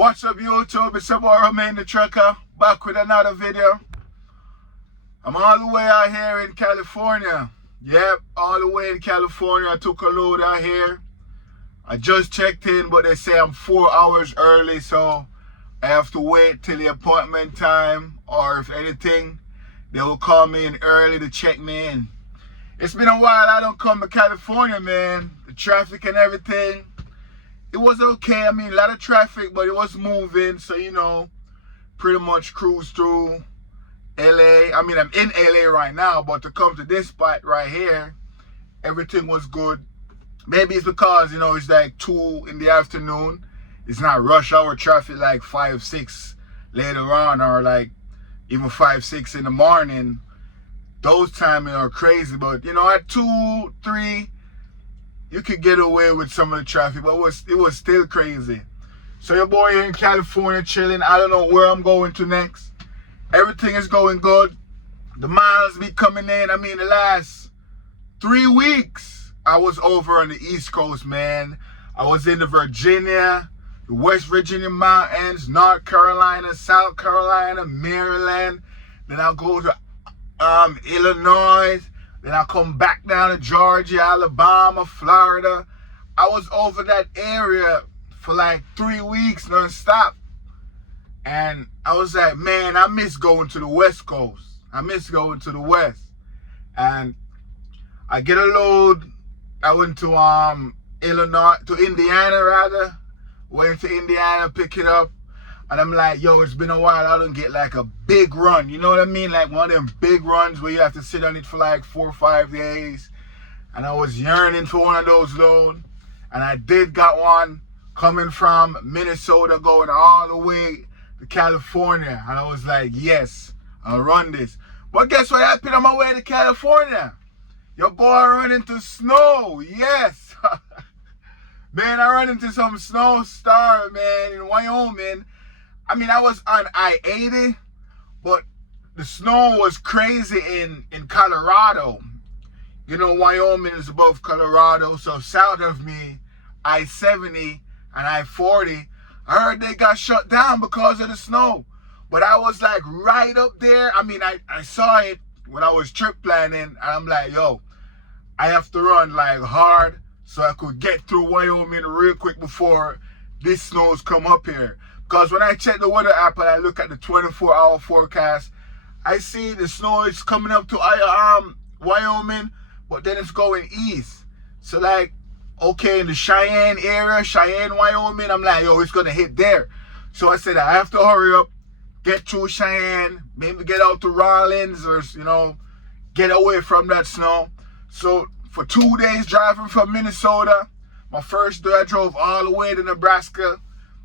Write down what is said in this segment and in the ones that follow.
What's up YouTube, it's your boy Romain the Trucker, back with another video. I'm all the way out here in California. Yep, all the way in California. I took a load out here. I just checked in, but they say I'm 4 hours early, so I have to wait till the appointment time, or if anything, they will call me in early to check me in. It's been a while I don't come to California, man. The traffic and everything. It was okay. I mean, a lot of traffic, but it was moving. So, you know, pretty much cruise through LA. I mean, I'm in LA right now, but to come to this spot right here, everything was good. Maybe it's because, you know, it's like 2 in the afternoon. It's not rush hour traffic like 5, 6 later on, or like even 5, 6 in the morning. Those timing are crazy. But, you know, at 2, 3, you could get away with some of the traffic, but it was still crazy. So your boy here in California chilling. I don't know where I'm going to next. Everything is going good. The miles be coming in. I mean, the last 3 weeks, I was over on the East Coast, man. I was in the Virginia, the West Virginia mountains, North Carolina, South Carolina, Maryland. Then I'll go to Illinois. Then I come back down to Georgia, Alabama, Florida. I was over that area for like 3 weeks non-stop. And I was like, man, I miss going to the West Coast. I miss going to the West. And I get a load. I went to Indiana rather. Went to Indiana, pick it up. And I'm like, yo, it's been a while. I don't get like a big run. You know what I mean? Like one of them big runs where you have to sit on it for like 4 or 5 days. And I was yearning for one of those loads. And I did got one coming from Minnesota going all the way to California. And I was like, yes, I'll run this. But guess what happened on my way to California? Your boy ran into snow. Yes. Man, I ran into some snowstorm, man, in Wyoming. I mean, I was on I-80, but the snow was crazy in Colorado. You know, Wyoming is above Colorado, so south of me, I-70 and I-40, I heard they got shut down because of the snow. But I was like right up there. I mean, I saw it when I was trip planning, and I'm like, yo, I have to run like hard so I could get through Wyoming real quick before this snows come up here. Because when I check the weather app and I look at the 24-hour forecast, I see the snow is coming up to Wyoming, but then it's going east. So like, okay, in the Cheyenne area, Cheyenne, Wyoming, I'm like, yo, it's going to hit there. So I said, I have to hurry up, get through Cheyenne, maybe get out to Rollins, or, you know, get away from that snow. So for 2 days driving from Minnesota, my first day I drove all the way to Nebraska,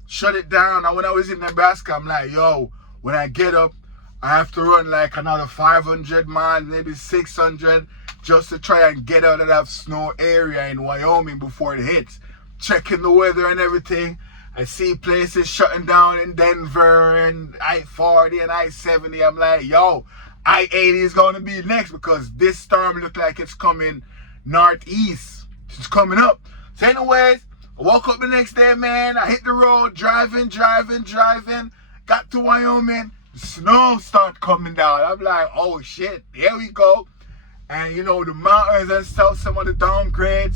shut it down. Now when I was in Nebraska, I'm like, yo, when I get up, I have to run like another 500 miles, maybe 600, just to try and get out of that snow area in Wyoming before it hits. Checking the weather and everything. I see places shutting down in Denver and I-40 and I-70. I'm like, yo, I-80 is going to be next because this storm looks like it's coming northeast. It's coming up. So anyways, I woke up the next day, man. I hit the road, driving. Got to Wyoming. The snow started coming down. I'm like, oh shit, here we go. And you know, the mountains and stuff, some of the downgrades,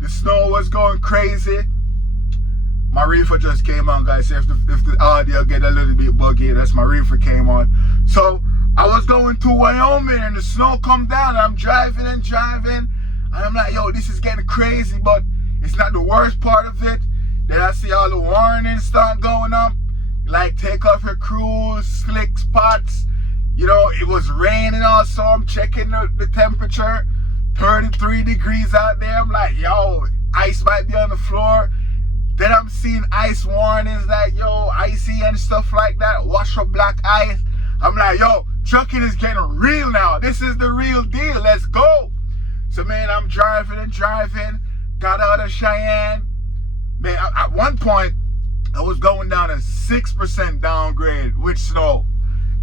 the snow was going crazy. My reefer just came on, guys. If the audio get a little bit buggy, that's my reefer came on. So I was going to Wyoming and the snow come down. And I'm driving. And I'm like, yo, this is getting crazy, but it's not the worst part of it. Then I see all the warnings start going up. Like, take off your cruise, slick spots. You know, it was raining also. I'm checking the temperature. 33 degrees out there. I'm like, yo, ice might be on the floor. Then I'm seeing ice warnings like, yo, icy and stuff like that. Watch for black ice. I'm like, yo, trucking is getting real now. This is the real deal. Let's go. So, man, I'm driving. Got out of Cheyenne. Man, at one point, I was going down a 6% downgrade with snow.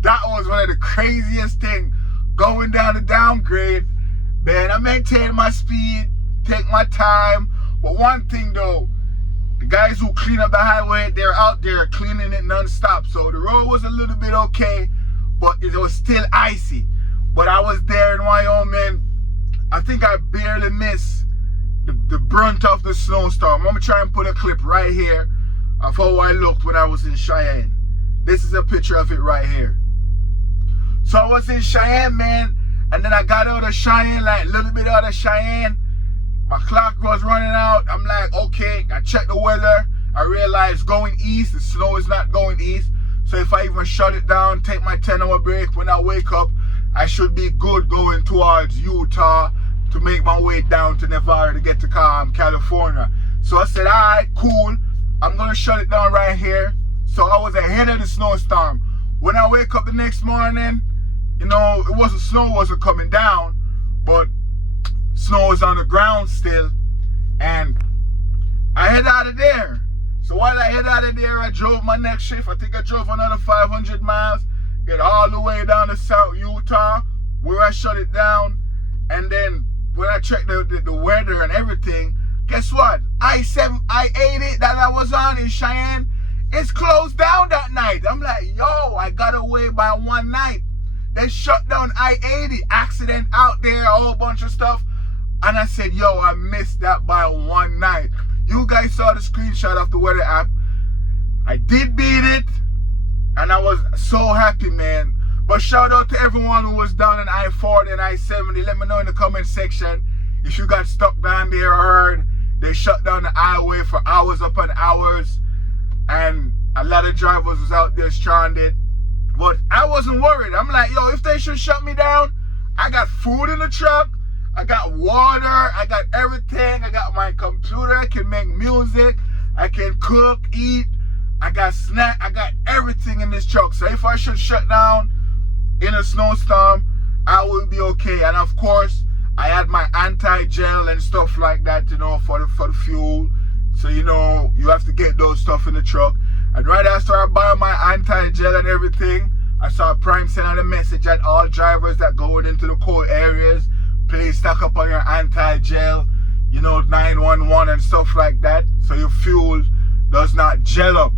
That was one of the craziest things, going down the downgrade. Man, I maintained my speed, take my time. But one thing though, The guys who clean up the highway, they're out there cleaning it non-stop. So the road was a little bit okay, but it was still icy. But I was there in Wyoming. I think I barely missed the brunt of the snowstorm. I'm gonna try and put a clip right here of how I looked when I was in Cheyenne. This is a picture of it right here. So I was in Cheyenne, man, and then I got out of Cheyenne, like a little bit out of Cheyenne. My clock was running out. I'm like, okay, I checked the weather. I realized going east, the snow is not going east. So if I even shut it down, take my 10-hour break, when I wake up, I should be good going towards Utah to make my way down to Nevada to get to California. So I said, all right, cool. I'm going to shut it down right here. So I was ahead of the snowstorm. When I wake up the next morning, you know, snow wasn't coming down, but snow was on the ground still. And I head out of there. So while I head out of there, I drove my next shift. I think I drove another 500 miles, get all the way down to South Utah, where I shut it down. And then when I checked the weather and everything, guess what? I-80 that I was on in Cheyenne, it's closed down that night. I'm like, yo, I got away by one night. They shut down I-80, accident out there, a whole bunch of stuff. And I said, yo, I missed that by one night. You guys saw the screenshot of the weather app. I did beat it, and I was so happy, man. But shout out to everyone who was down in I-40 and I-70. Let me know in the comment section if you got stuck down there. I heard they shut down the highway for hours upon hours, and a lot of drivers was out there stranded. But I wasn't worried. I'm like, yo, if they should shut me down, I got food in the truck, I got water, I got everything. I got my computer, I can make music, I can cook, eat, I got snack, I got everything in this truck. So if I should shut down in a snowstorm, I will be okay. And of course, I had my anti-gel and stuff like that, you know, for the fuel. So, you know, you have to get those stuff in the truck. And right after I bought my anti-gel and everything, I saw Prime send out a message at all drivers that going into the cold areas, please stock up on your anti-gel, you know, 911 and stuff like that, so your fuel does not gel up.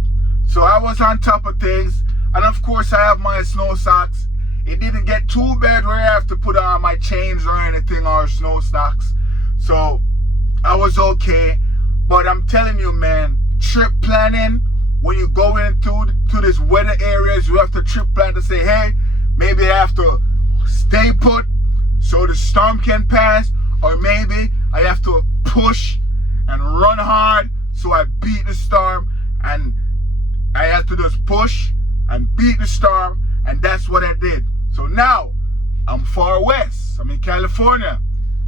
So I was on top of things. And of course, I have my snow socks. It didn't get too bad where I have to put on my chains or anything or snow socks. So I was okay. But I'm telling you, man, trip planning, when you go into this weather areas, you have to trip plan to say, hey, maybe I have to stay put so the storm can pass, or maybe I have to push and run hard so I beat the storm. And I have to just push and beat the storm, and that's what I did. So now I'm far west. I'm in California.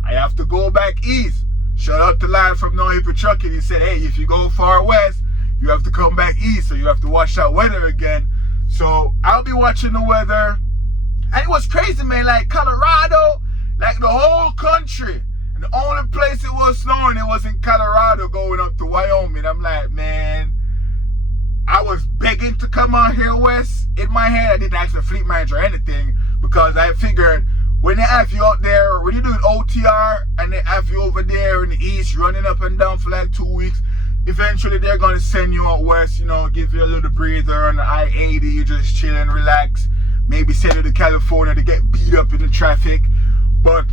I have to go back east. Shout out to Lyle from No Hippie Trucking. He said, hey, if you go far west, you have to come back east, so you have to watch that weather again. So I'll be watching the weather. And it was crazy, man. Like Colorado, like the whole country. And the only place it was snowing, it was in Colorado going up to Wyoming. I'm like, man, I was begging to come out here west. In my head, I didn't ask the fleet manager or anything, because I figured when they have you out there, when you're doing OTR and they have you over there in the east running up and down for like 2 weeks, eventually they're going to send you out west, you know, give you a little breather on the I-80, you just chill and relax. Maybe send you to California to get beat up in the traffic. But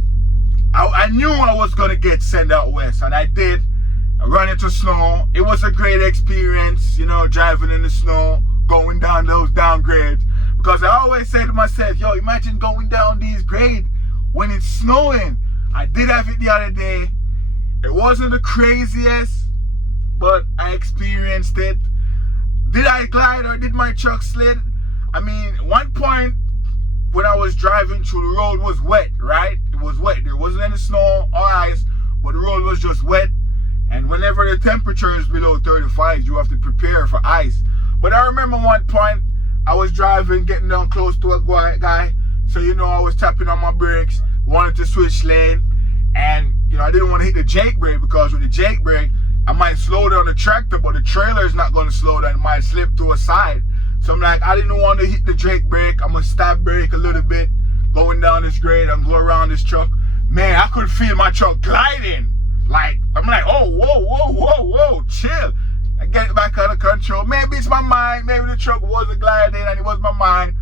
I knew I was going to get sent out west, and I did. I ran into snow. It was a great experience, you know, driving in the snow, going down those downgrades. Because I always say to myself, yo, imagine going down these grades when it's snowing. I did have it the other day. It wasn't the craziest, but I experienced it. Did I glide or did my truck slid? I mean, one point when I was driving through, the road was wet, right? It was wet. There wasn't any snow or ice, but the road was just wet. And whenever the temperature is below 35, you have to prepare for ice. But I remember one point, I was driving, getting down close to a guy. So, you know, I was tapping on my brakes, wanted to switch lane. And, you know, I didn't want to hit the jake brake, because with the jake brake, I might slow down the tractor, but the trailer is not going to slow down. It might slip to a side. So I'm like, I didn't want to hit the jake brake. I'm going to stop brake a little bit, going down this grade and go around this truck. Man, I could feel my truck gliding. Like, I'm like, oh, whoa, whoa, whoa, whoa, chill. I get it back under control. Maybe it's my mind. Maybe the truck wasn't gliding and it was my mind.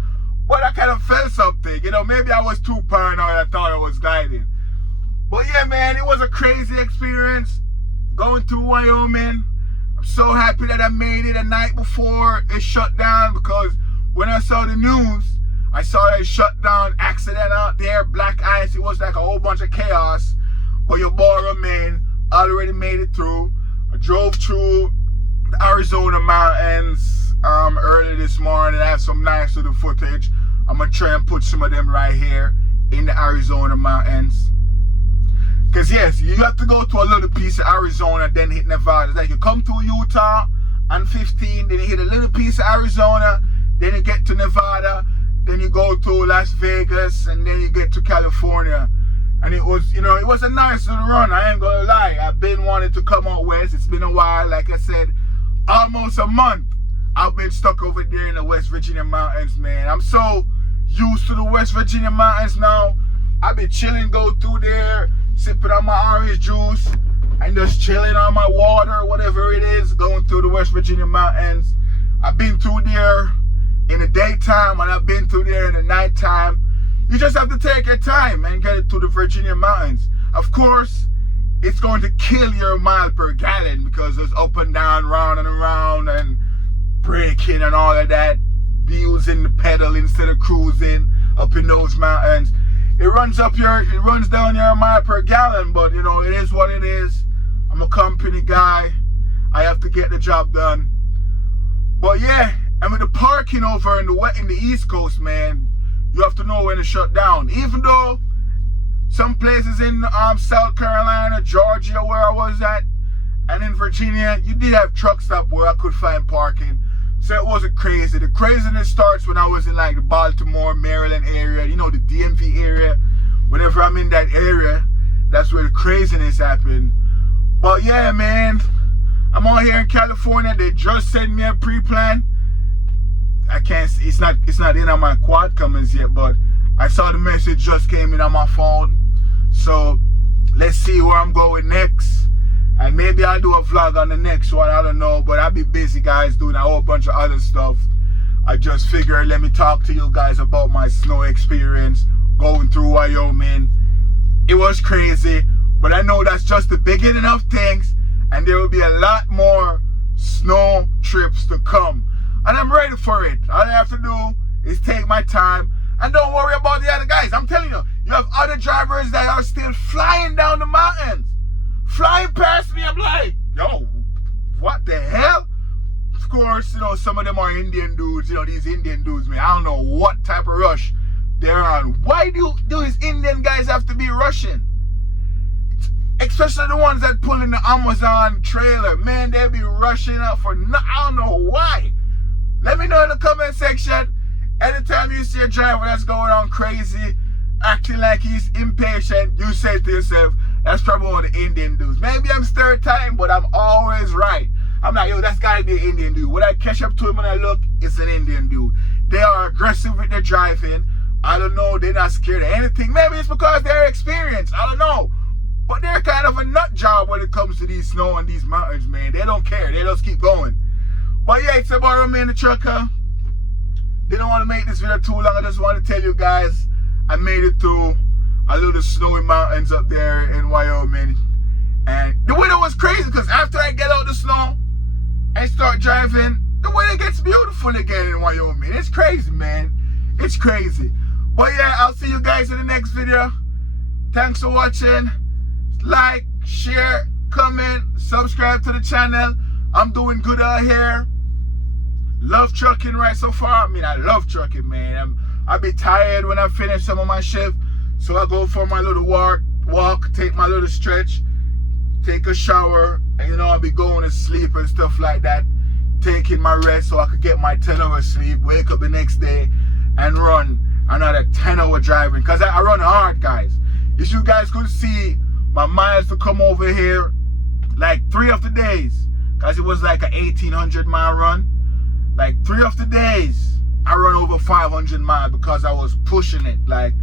But I kind of felt something. You know, maybe I was too paranoid. I thought I was gliding. But yeah, man, it was a crazy experience going through Wyoming. I'm so happy that I made it the night before it shut down, because when I saw the news, I saw that it shut down, accident out there, black ice. It was like a whole bunch of chaos. But your boy remained, already made it through. I drove through the Arizona mountains early this morning. I have some nice little footage. I'm gonna try and put some of them right here in the Arizona mountains. Because yes, you have to go to a little piece of Arizona, then hit Nevada. It's like you come to Utah on 15, then you hit a little piece of Arizona, then you get to Nevada, then you go to Las Vegas, and then you get to California. And it was, you know, it was a nice little run. I ain't gonna lie. I've been wanting to come out west. It's been a while. Like I said, almost a month I've been stuck over there in the West Virginia mountains, man. I'm so used to the West Virginia mountains now. I've been chilling, go through there, sipping on my orange juice, and just chilling on my water, whatever it is, going through the West Virginia mountains. I've been through there in the daytime, and I've been through there in the nighttime. You just have to take your time and get it to the Virginia mountains. Of course, it's going to kill your mile per gallon, because it's up and down, round and around, and braking and all of that. Using the pedal instead of cruising up in those mountains. It runs down your mile per gallon, but you know, it is what it is. I'm a company guy. I have to get the job done. But yeah, I mean, the parking over in the East Coast, man, you have to know when to shut down. Even though some places in South Carolina, Georgia, where I was at, and in Virginia, you did have truck stop where I could find parking. So it wasn't crazy. The craziness starts when I was in like the Baltimore, Maryland area, you know, the DMV area. Whenever I'm in that area, that's where the craziness happened. But yeah, man, I'm out here in California. They just sent me a pre-plan. I can't see, it's not in on my quad comments yet, but I saw the message just came in on my phone. So let's see where I'm going next. And maybe I'll do a vlog on the next one, I don't know. But I'll be busy, guys, doing a whole bunch of other stuff. I just figured, let me talk to you guys about my snow experience going through Wyoming. It was crazy, but I know that's just the beginning of things. And there will be a lot more snow trips to come. And I'm ready for it. All I have to do is take my time. And don't worry about the other guys. I'm telling you, you have other drivers that are still flying down the mountains. Flying past me, I'm like, yo, what the hell? Of course, you know, some of them are Indian dudes, you know, these Indian dudes, man. I don't know what type of rush they're on. Why do these Indian guys have to be rushing? Especially the ones that pull in the Amazon trailer. Man, they be rushing out for I don't know why. Let me know in the comment section. Anytime you see a driver that's going on crazy, acting like he's impatient, you say to yourself, that's probably one of the Indian dudes. Maybe I'm stereotyping, but I'm always right. I'm like, yo, that's gotta be an Indian dude. When I catch up to him and I look, it's an Indian dude. They are aggressive with their driving. I don't know, they're not scared of anything. Maybe it's because they're experienced. I don't know. But they're kind of a nut job when it comes to these snow and these mountains, man. They don't care. They just keep going. But yeah, it's about me and the trucker. Didn't want to make this video too long. I just want to tell you guys I made it through a little snowy mountains up there in Wyoming. And the weather was crazy because after I get out the snow and start driving, the weather gets beautiful again in Wyoming. It's crazy, man. It's crazy. But yeah, I'll see you guys in the next video. Thanks for watching. Like, share, comment, subscribe to the channel. I'm doing good out here. Love trucking right so far. I mean, I love trucking, man. I'll be tired when I finish some of my shift. So I go for my little walk, take my little stretch, take a shower, and you know, I'll be going to sleep and stuff like that. Taking my rest so I could get my 10-hour sleep, wake up the next day and run another 10-hour driving. Because I run hard, guys. If you guys could see my miles to come over here, like 3 of the days, because it was like an 1,800-mile run. Like 3 of the days, I run over 500 miles because I was pushing it. Like,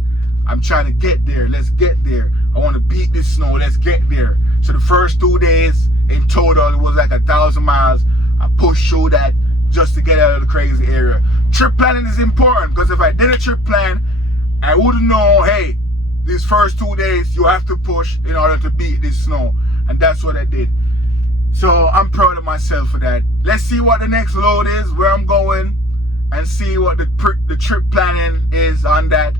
I'm trying to get there. Let's get there. I want to beat this snow. Let's get there. So the first 2 days in total, it was like 1,000 miles. I push through that just to get out of the crazy area. Trip planning is important, because if I did a trip plan, I wouldn't know, hey, these first 2 days you have to push in order to beat this snow. And that's what I did. So I'm proud of myself for that. Let's see what the next load is, where I'm going, and see what the trip planning is on that.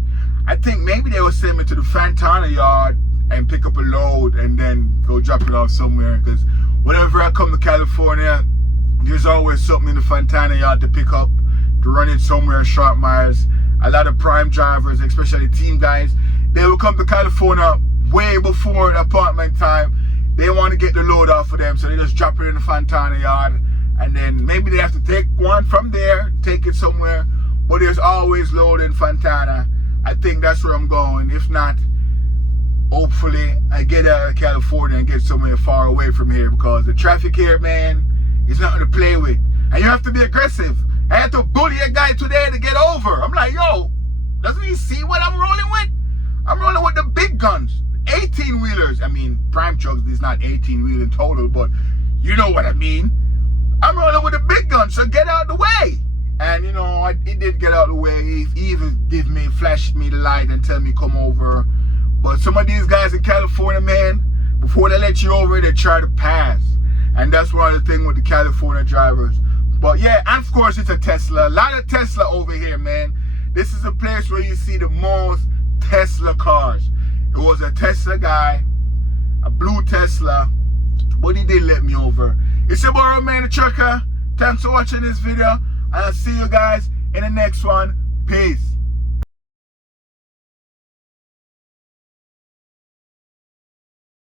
I think maybe they will send me to the Fontana yard and pick up a load and then go drop it off somewhere, because whenever I come to California, there's always something in the Fontana yard to pick up, to run it somewhere short miles. A lot of prime drivers, especially team guys, they will come to California way before the appointment time. They want to get the load off of them, so they just drop it in the Fontana yard, and then maybe they have to take one from there, take it somewhere, but there's always load in Fontana. I think that's where I'm going. If not, hopefully I get out of California and get somewhere far away from here, because the traffic here, man, is nothing to play with. And you have to be aggressive. I had to bully a guy today to get over. I'm like, yo, doesn't he see what I'm rolling with? I'm rolling with the big guns. 18-wheelers. I mean, prime trucks is not 18-wheel in total, but you know what I mean. I'm rolling with the big guns, so get out of the way. And, you know, he did get out of the way. He even flashed me the light and tell me come over. But some of these guys in California, man, before they let you over, they try to pass. And that's one of the things with the California drivers. But yeah, and of course it's a Tesla. A lot of Tesla over here, man. This is a place where you see the most Tesla cars. It was a Tesla guy, a blue Tesla, but he did let me over. It's your boy Romain the Trucker. Thanks for watching this video, and I'll see you guys in the next one. Peace.